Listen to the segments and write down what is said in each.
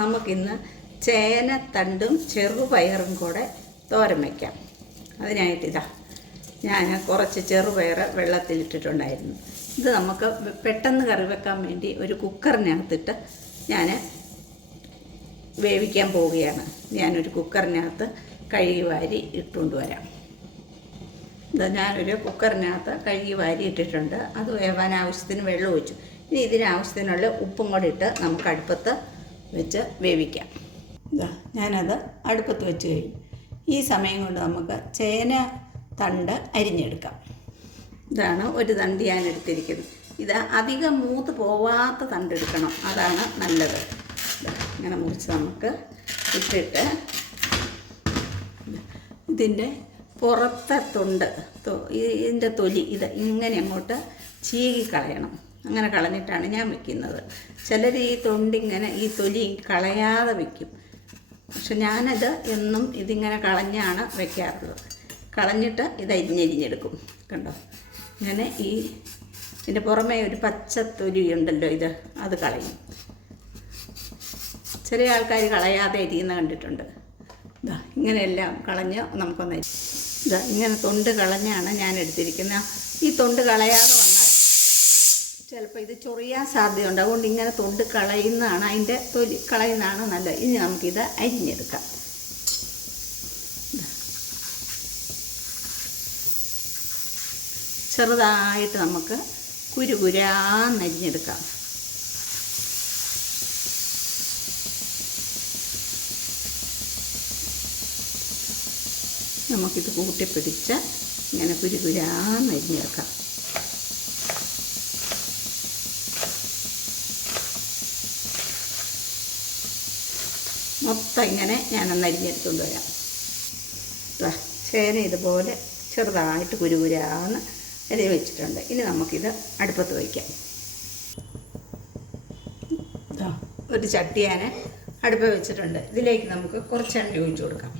നമുക്കിന്ന് ചേനത്തണ്ടും ചെറുപയറും കൂടെ തോരൻ വയ്ക്കാം. അതിനായിട്ടിതാ ഞാൻ കുറച്ച് ചെറുപയർ വെള്ളത്തിലിട്ടിട്ടുണ്ടായിരുന്നു. ഇത് നമുക്ക് പെട്ടെന്ന് കറി വെക്കാൻ വേണ്ടി ഒരു കുക്കറിനകത്തിട്ട് ഞാൻ വേവിക്കാൻ പോവുകയാണ്. ഞാനൊരു കുക്കറിനകത്ത് കഴുകി വാരി ഇട്ടുകൊണ്ട് വരാം. ഇതാ ഞാനൊരു കുക്കറിനകത്ത് കഴുകി വാരി ഇട്ടിട്ടുണ്ട്. അത് വേവാൻ ആവശ്യത്തിന് വെള്ളം ഒഴിച്ചു. ഇനി ഇതിനാവശ്യത്തിനുള്ള ഉപ്പും കൂടെ ഇട്ട് നമുക്ക് അടുപ്പത്ത് വെച്ച് വേവിക്കാം. ഇതാ ഞാനത് അടുപ്പത്ത് വെച്ച് കഴിഞ്ഞു. ഈ സമയം കൊണ്ട് നമുക്ക് ചേന തണ്ട് അരിഞ്ഞെടുക്കാം. ഇതാണ് ഒരു തണ്ട് ഞാൻ എടുത്തിരിക്കുന്നത്. ഇത് അധികം മൂത്ത് പോവാത്ത തണ്ടെടുക്കണം, അതാണ് നല്ലത്. ഇങ്ങനെ മുറിച്ച് നമുക്ക് ഇട്ടിട്ട് ഇതിൻ്റെ പുറത്തെ ഇതിൻ്റെ തൊലി ഇങ്ങനെ അങ്ങോട്ട് ചീകിക്കളയണം. അങ്ങനെ കളഞ്ഞിട്ടാണ് ഞാൻ വെക്കുന്നത്. ചിലർ ഈ ഈ തൊലി കളയാതെ വയ്ക്കും. പക്ഷെ ഞാനത് എന്നും ഇതിങ്ങനെ കളഞ്ഞാണ് വയ്ക്കാറുള്ളത്. കളഞ്ഞിട്ട് ഇത് അരിഞ്ഞെടുക്കും. കണ്ടോ, ഇങ്ങനെ ഇതിൻ്റെ പുറമേ ഒരു പച്ച തൊലി ഉണ്ടല്ലോ, അത് കളയും. ചെറിയ ആൾക്കാർ കളയാതെ അരിയുന്ന കണ്ടിട്ടുണ്ട്. ഇങ്ങനെയെല്ലാം കളഞ്ഞ് നമുക്കൊന്ന് ഇങ്ങനെ തൊണ്ട് കളഞ്ഞാണ് ഞാൻ എടുത്തിരിക്കുന്നത്. ഈ തൊണ്ട് കളയാതെ വന്നാൽ ചിലപ്പോൾ ഇത് ചൊറിയാൻ സാധ്യതയുണ്ട്. അതുകൊണ്ട് ഇങ്ങനെ തൊണ്ട് കളയുന്നതാണ്, അതിൻ്റെ തൊലി കളയുന്നതാണ് നല്ലത്. ഇനി നമുക്കിത് അരിഞ്ഞെടുക്കാം. ചെറുതായിട്ട് നമുക്ക് കുരുകുരാന്നരിഞ്ഞെടുക്കാം. നമുക്കിത് കൂട്ടിപ്പിടിച്ച് ഇങ്ങനെ കുരുകുരാന്നരിഞ്ഞെടുക്കാം. മൊത്തം ഇങ്ങനെ ഞാനൊന്ന് അരിഞ്ഞെടുത്തുകൊണ്ട് വരാം. ചേന ഇതുപോലെ ചെറുതായിട്ട് കുരുകുരാന്ന് അരിഞ്ഞ് വെച്ചിട്ടുണ്ട്. ഇനി നമുക്കിത് അടുപ്പത്ത് വയ്ക്കാം. ഒരു ചട്ടി ഞാൻ അടുപ്പ് വെച്ചിട്ടുണ്ട്. ഇതിലേക്ക് നമുക്ക് കുറച്ച് എണ്ണ ഒഴിച്ചു കൊടുക്കാം.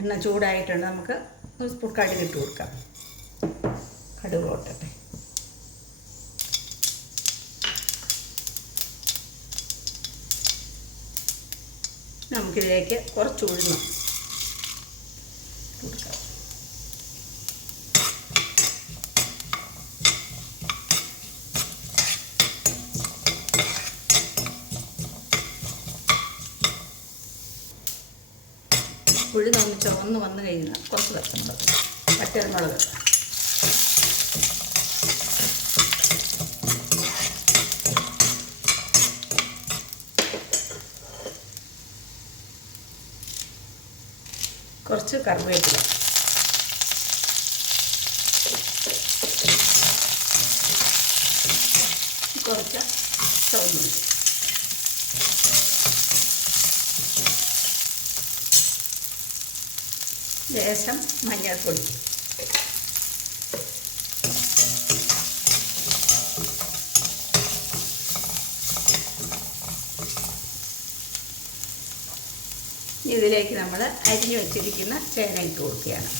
എണ്ണ ചൂടായിട്ടുണ്ട്. നമുക്ക് ഒരു സ്പൂൺ കടുക് ഇട്ട് കൊടുക്കാം. കടുക് പൊട്ടട്ടെ. നമുക്കിതിലേക്ക് കുറച്ച് ഉഴുന്ന് കൊടുക്കാം. ഉഴുന്നൊന്ന് ചുവന്ന് വന്നു കഴിഞ്ഞാൽ കുറച്ച് പച്ചമുളക് കുറച്ച് കറിവേപ്പില, കുറച്ച് ചുവന്നുള്ളി, ലേശം മഞ്ഞൾപ്പൊടി, ഇതിലേക്ക് നമ്മൾ അരിഞ്ഞു വെച്ചിരിക്കുന്ന ചേന ഇട്ട് കൊടുക്കുകയാണ്.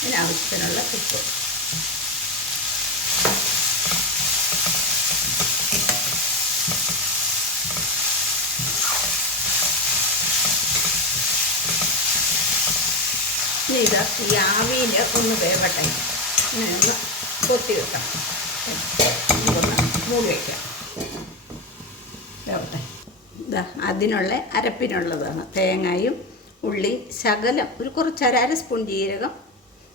ഇതിനാവശ്യത്തിനുള്ള ഉപ്പ് ഇനി ഈ ആവിയിൽ ഒന്ന് വേവട്ടെ. ഇങ്ങനെ ഒന്ന് കൊത്തി വെക്കാം. നമുക്കൊന്ന് മൂടി വയ്ക്കാം. വേവട്ടെ. അതിനുള്ള അരപ്പിനുള്ളതാണ് തേങ്ങയും ഉള്ളി, ശകലം കുറച്ച് അര സ്പൂൺ ജീരകം,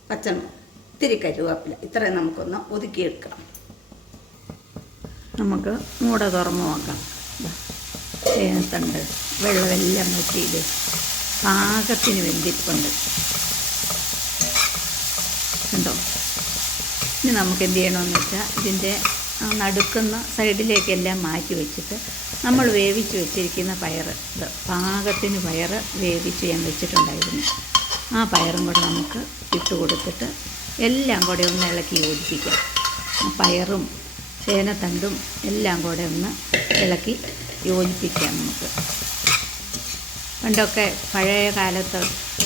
പച്ചമുളക്, ഇത്തിരി കരുവേപ്പില, ഇത്രയും നമുക്കൊന്ന് ഒതുക്കിയെടുക്കണം. നമുക്ക് മൂട തുറന്ന് നോക്കാം. ചേനത്തണ്ട് വെള്ളമെല്ലാം വറ്റിയിട്ട് പാകത്തിന് വെന്തിരിപ്പുണ്ട്. കണ്ടോ? ഇനി നമുക്ക് എന്ത് ചെയ്യണമെന്ന് വെച്ചാൽ ഇതിൻ്റെ നടുക്കുന്ന സൈഡിലേക്കെല്ലാം മാറ്റി വെച്ചിട്ട് നമ്മൾ വേവിച്ച് വെച്ചിരിക്കുന്ന പയർ ഇത് പാകത്തിന് പയർ വേവിച്ച് ഞാൻ വെച്ചിട്ടുണ്ടായിരുന്നു. ആ പയറും കൂടെ നമുക്ക് ഇട്ട് കൊടുത്തിട്ട് എല്ലാം കൂടെ ഒന്ന് ഇളക്കി യോജിപ്പിക്കാം. പയറും ചേനത്തണ്ടും എല്ലാം കൂടെ ഒന്ന് ഇളക്കി യോജിപ്പിക്കാം. നമുക്ക് പണ്ടൊക്കെ പഴയ കാലത്ത്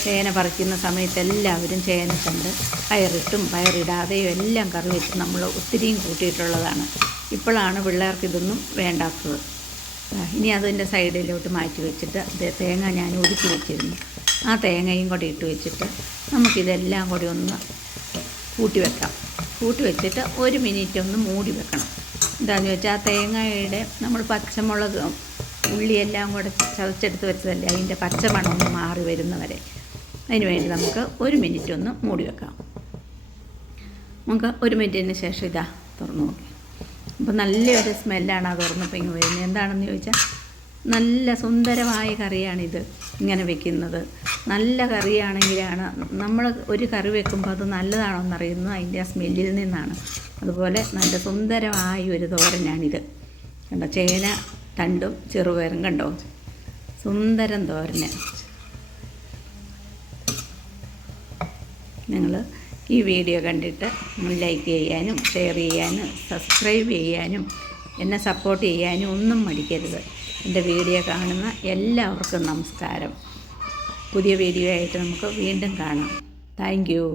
ചേന പറിക്കുന്ന സമയത്ത് എല്ലാവരും ചേനത്തണ്ട് പയറിട്ടും പയറിടാതെയും എല്ലാം കറി വെച്ച് നമ്മൾ ഒത്തിരിയും കൂട്ടിയിട്ടുള്ളതാണ്. ഇപ്പോഴാണ് പിള്ളേർക്ക് ഇതൊന്നും വേണ്ടാത്തത്. ഇനി അതിൻ്റെ സൈഡിലോട്ട് മാറ്റി വെച്ചിട്ട് തേങ്ങ ഞാൻ ഒതുക്കി വെച്ചിരുന്നു. ആ തേങ്ങയും കൂടി ഇട്ട് വെച്ചിട്ട് നമുക്കിതെല്ലാം കൂടി ഒന്ന് കൂട്ടി വെക്കാം. കൂട്ടി വെച്ചിട്ട് 1 മിനിറ്റ് ഒന്ന് മൂടി വെക്കണം. എന്താണെന്ന് വെച്ചാൽ ആ തേങ്ങയുടെ നമ്മൾ പച്ചമുളക് ഉള്ളിയെല്ലാം കൂടെ ചതച്ചെടുത്ത് വെച്ചതല്ലേ, അതിൻ്റെ പച്ചമണം ഒന്ന് മാറി വരുന്നവരെ അതിന് വേണ്ടി നമുക്ക് 1 മിനിറ്റ് ഒന്ന് മൂടി വെക്കാം. നമുക്ക് 1 മിനിറ്റിന് ശേഷം ഇതാ തുറന്നു നോക്കി. അപ്പോൾ നല്ലൊരു സ്മെല്ലാണ് ആ തുറന്നപ്പോൾ ഇങ്ങനെ വരുന്നത്. എന്താണെന്ന് ചോദിച്ചാൽ നല്ല സുന്ദരമായ കറിയാണിത്. ഇങ്ങനെ വെക്കുന്നത് നല്ല കറിയാണെങ്കിലാണ് നമ്മൾ ഒരു കറി വെക്കുമ്പോൾ അത് നല്ലതാണോ എന്നറിയുന്നത് അതിൻ്റെ ആ സ്മെല്ലിൽ നിന്നാണ്. അതുപോലെ നല്ല സുന്ദരമായ ഒരു തോരനാണിത്. കണ്ടോ, ചേന തണ്ടും ചെറുപയറും കണ്ടോ, സുന്ദരം തോരന്. നിങ്ങൾ ഈ വീഡിയോ കണ്ടിട്ട് ലൈക്ക് ചെയ്യാനും ഷെയർ ചെയ്യാനും സബ്സ്ക്രൈബ് ചെയ്യാനും എന്നെ സപ്പോർട്ട് ചെയ്യാനും ഒന്നും മടിക്കരുത്. എൻ്റെ വീഡിയോ കാണുന്ന എല്ലാവർക്കും നമസ്കാരം. പുതിയ വീഡിയോ ആയിട്ട് നമുക്ക് വീണ്ടും കാണാം. Thank you.